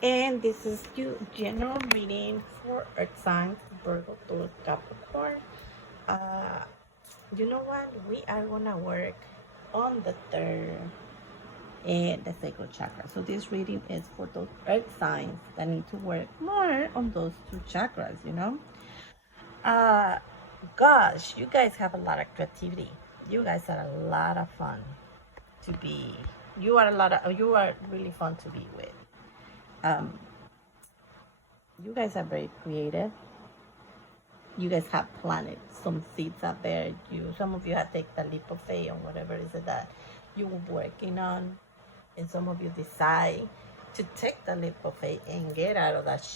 And this is your general reading for Earth signs, Virgo, Taurus, Capricorn. Uh, you know what? We are gonna work on the third and the sacral chakra. So this reading is for those Earth signs that need to work more on those two chakras. Uh, Gosh, you guys have a lot of creativity. You guys are a lot of fun to be. You are really fun to be with. Um, you guys are very creative. You guys have planted some seeds out there. Some of you have taken the leap of faith or whatever is it that you're working on, and some of you decide to take the leap of faith and get out of that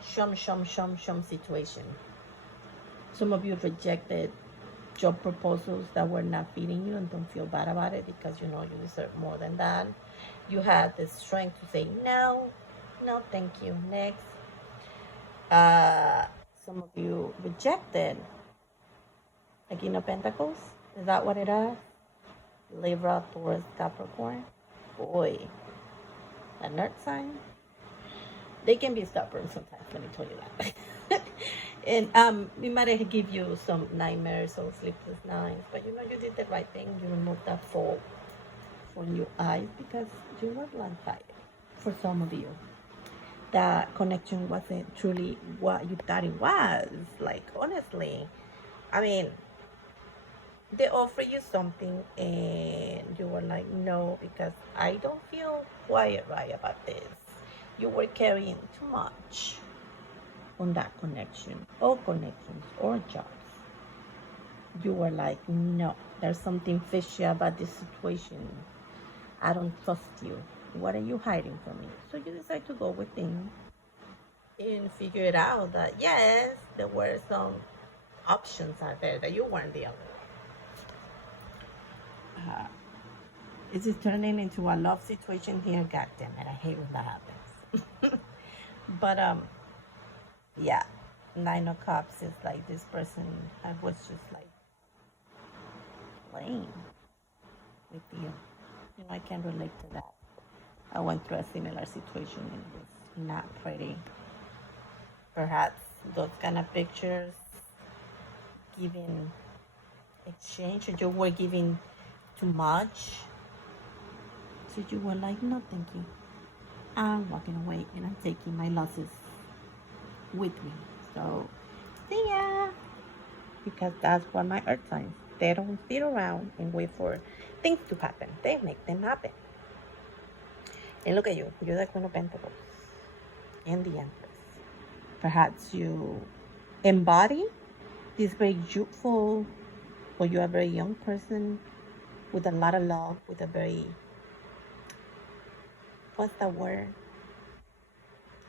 shum situation. Some of you rejected job proposals that were not feeding you and don't feel bad about it because you know you deserve more than that. You had the strength to say no, no, thank you. Next. Uh, some of you rejected the King of Pentacles. Is that what it is? Libra, Taurus, Capricorn. Boy, an earth sign. They can be stubborn sometimes. Let me tell you that. And we might give you some nightmares or sleepless nights, but you know you did the right thing. You removed that fog from your eyes because you were blindsided. For some of you, that connection wasn't truly what you thought it was. Like honestly, I mean, they offer you something and you were like, no, because I don't feel quite right about this. You were carrying too much on that connection or connections or jobs. You were like, no, there's something fishy about this situation. I don't trust you. What are you hiding from me? So you decide to go within and figure it out that yes, there were some options out there that you weren't the only one. Is it turning into a love situation here? God damn it, I hate when that happens. But yeah, Nine of Cups is like this person I was just like playing with you. You know, I can relate to that. I went through a similar situation and it was not pretty. Perhaps those kind of pictures giving exchange, or you were giving too much. So you were like, no, thank you. I'm walking away and I'm taking my losses with me. So, see ya. Because that's what my earth signs. They don't sit around and wait for things to happen. They make them happen. And look at you. You're the Queen of Pentacles and the Empress. Perhaps you embody this very youthful, or you're a very young person with a lot of love, with a very, what's the word?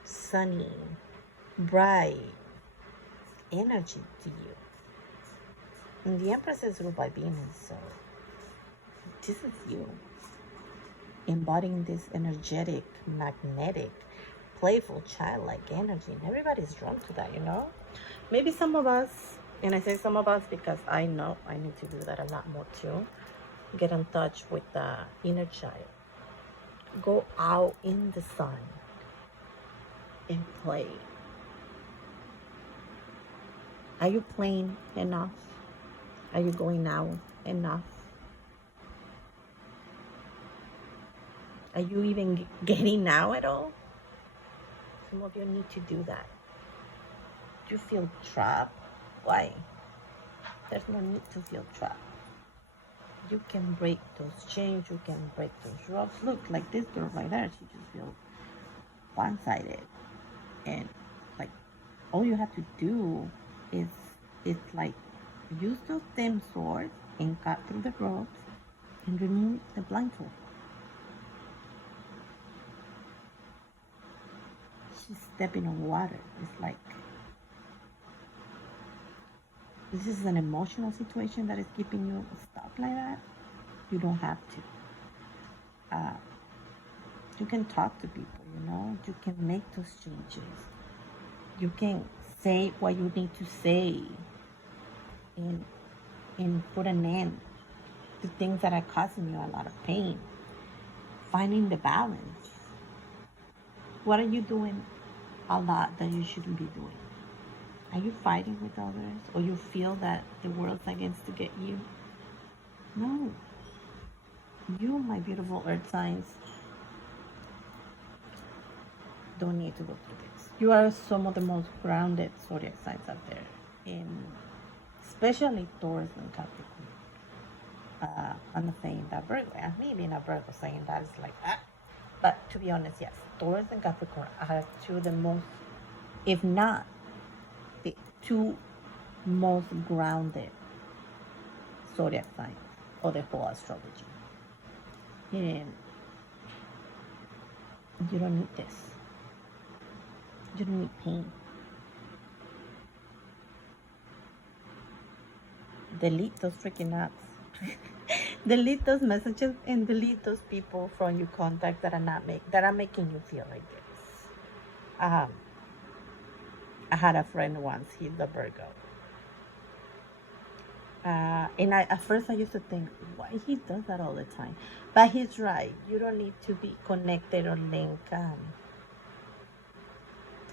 Sunny, bright energy to you. And the Empress is ruled by Venus, so this is you embodying this energetic, magnetic, playful, childlike energy. And everybody's drawn to that, you know? Maybe some of us, and I say some of us because I know I need to do that a lot more too, get in touch with the inner child. Go out in the sun and play. Are you playing enough? Are you going out enough? Are you even getting out at all? Some of you need to do that. Do you feel trapped? Why? There's no need to feel trapped. You can break those chains. You can break those ropes. Look, like this girl right there, she just feels one-sided. And like, all you have to do is, it's like, use those same swords and cut through the ropes and remove the blindfold. She's stepping on water. It's like, this is an emotional situation that is keeping you stuck like that. You don't have to. You can talk to people, you know. You can make those changes. You can say what you need to say and put an end to things that are causing you a lot of pain. Finding the balance. What are you doing a lot that you shouldn't be doing? Are you fighting with others, or you feel that the world's against to get you? No. You, my beautiful earth signs, don't need to go through this. You are some of the most grounded zodiac signs out there, in especially Taurus and Capricorn. I'm not saying that Virgo, and me being a Virgo saying that is like that. But to be honest, yes, Taurus and Capricorn are two of the most, if not the two most grounded zodiac signs of the whole astrology. And you don't need this. You don't need pain. Delete those freaking apps. Delete those messages and delete those people from your contact that are making you feel like this. I had a friend once. He's a Virgo. And at first I used to think, why he does that all the time? But he's right. You don't need to be connected or linked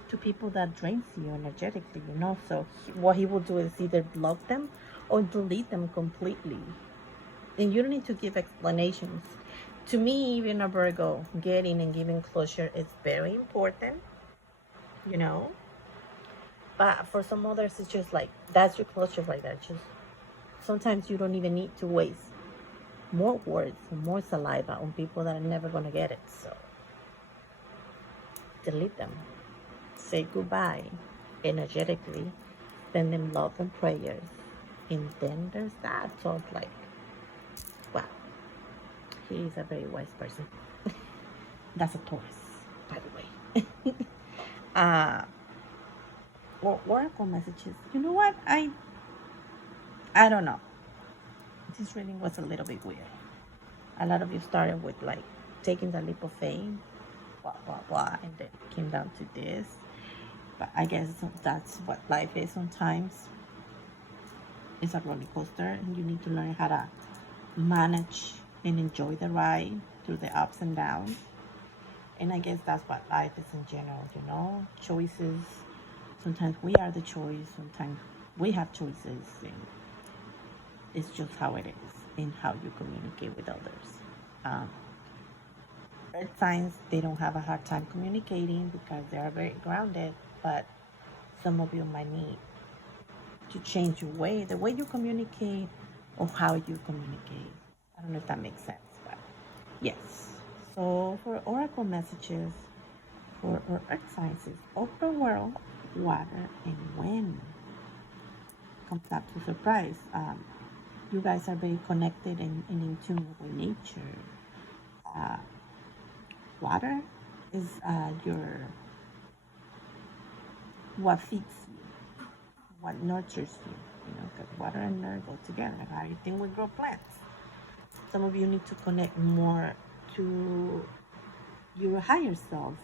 to people that drains you energetically, you know. So what he will do is either block them or delete them completely. And you don't need to give explanations. To me, even a Virgo, getting and giving closure is very important, you know. But for some others, it's just like, that's your closure right there. Just sometimes you don't even need to waste more words, more saliva on people that are never going to get it. So delete them. Say goodbye energetically. Send them love and prayers. And then there's that. So it's like, wow, he is a very wise person. That's a Taurus, by the way. Oracle messages. You know what? I don't know. This reading was a little bit weird. A lot of you started with like taking the leap of faith, blah blah blah, and then came down to this. But I guess that's what life is sometimes. It's a roller coaster, and you need to learn how to manage and enjoy the ride through the ups and downs. And I guess that's what life is in general, you know? Choices. Sometimes we are the choice, sometimes we have choices, and it's just how it is and how you communicate with others. Earth signs, they don't have a hard time communicating because they are very grounded, but some of you might need to change your way, the way you communicate or how you communicate. I don't know if that makes sense, but yes. So for oracle messages for our earth signs is upper world, water, and wind. Comes up to surprise. You guys are very connected and in tune with nature. Water is your what feeds you, what nurtures you. You know, because water and earth go together. How you think we grow plants. Some of you need to connect more to your higher self,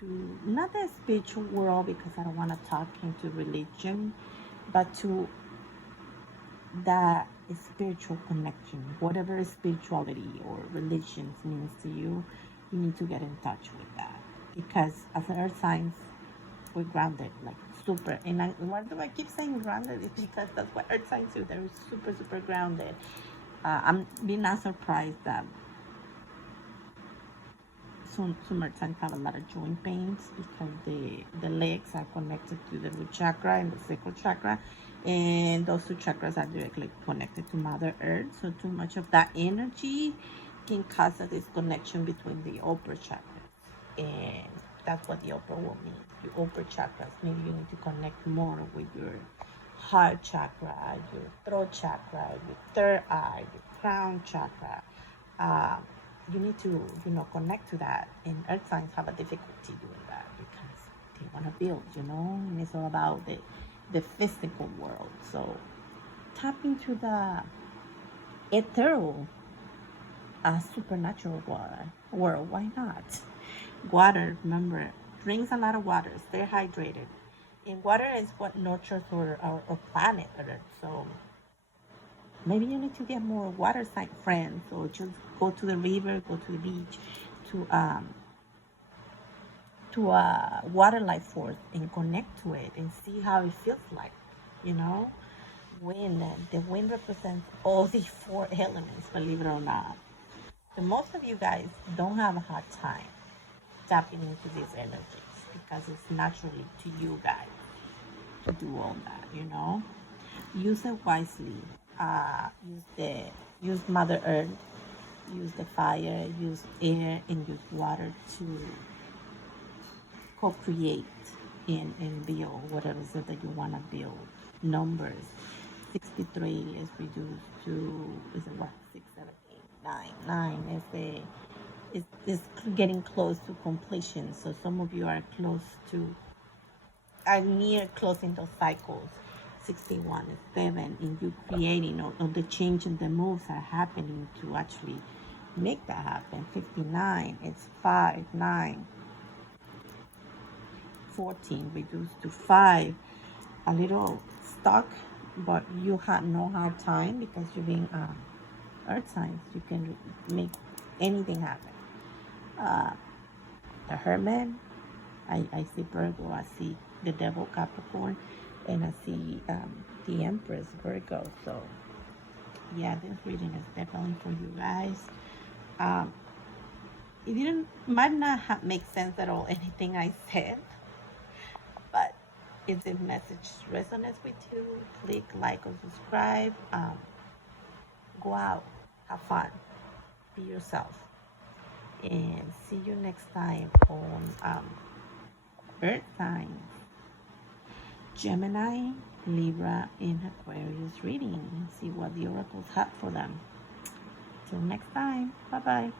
to not the spiritual world, because I don't want to talk into religion, but to that spiritual connection, whatever spirituality or religion means to you, you need to get in touch with that. Because as earth signs, we're grounded, like super. And why do I keep saying grounded? It's because that's what earth signs do. They're super, super grounded. I'm being not surprised that some earth signs have a lot of joint pains because the legs are connected to the root chakra and the sacral chakra, and those two chakras are directly connected to Mother Earth. So too much of that energy can cause a disconnection between the upper chakras, and that's what the upper will mean. Your upper chakras, maybe you need to connect more with your heart chakra, your throat chakra, your third eye, your crown chakra. You need to, connect to that. And earth signs have a difficulty doing that because they want to build, and it's all about the physical world. So tap into the ethereal, supernatural world. Why not? Water, remember, drinks a lot of water. Stay hydrated. And water is what nurtures our planet Earth. So maybe you need to get more water sign friends, or just go to the river, go to the beach, to to a water life force and connect to it and see how it feels like, you know. Wind, the wind represents all these four elements, believe it or not. So most of you guys don't have a hard time tapping into these energies because it's naturally to you guys to do all that, you know. Use it wisely. Use Mother Earth, use the fire, use air, and use water to co-create and build whatever it is that you want to build. Numbers 63 is reduced to, is it what, 6, 7, 8, 9. 9 is is getting close to completion. So some of you are near closing those cycles. 61 is 7, and you creating, or the change in the moves are happening to actually make that happen. 59, it's 5, 9, 14 reduced to 5. A little stuck, but you had no hard time because you're being earth signs. You can make anything happen. The Hermit, I see Virgo, I see the Devil, Capricorn, and I see the Empress, Virgo. So yeah, this reading is definitely for you guys. It might not make sense at all, anything I said, but if the message resonates with you, click like or subscribe. Go out, have fun, be yourself, and see you next time on Earth signs, Gemini, Libra, and Aquarius reading. See what the oracles have for them. Till next time, bye bye.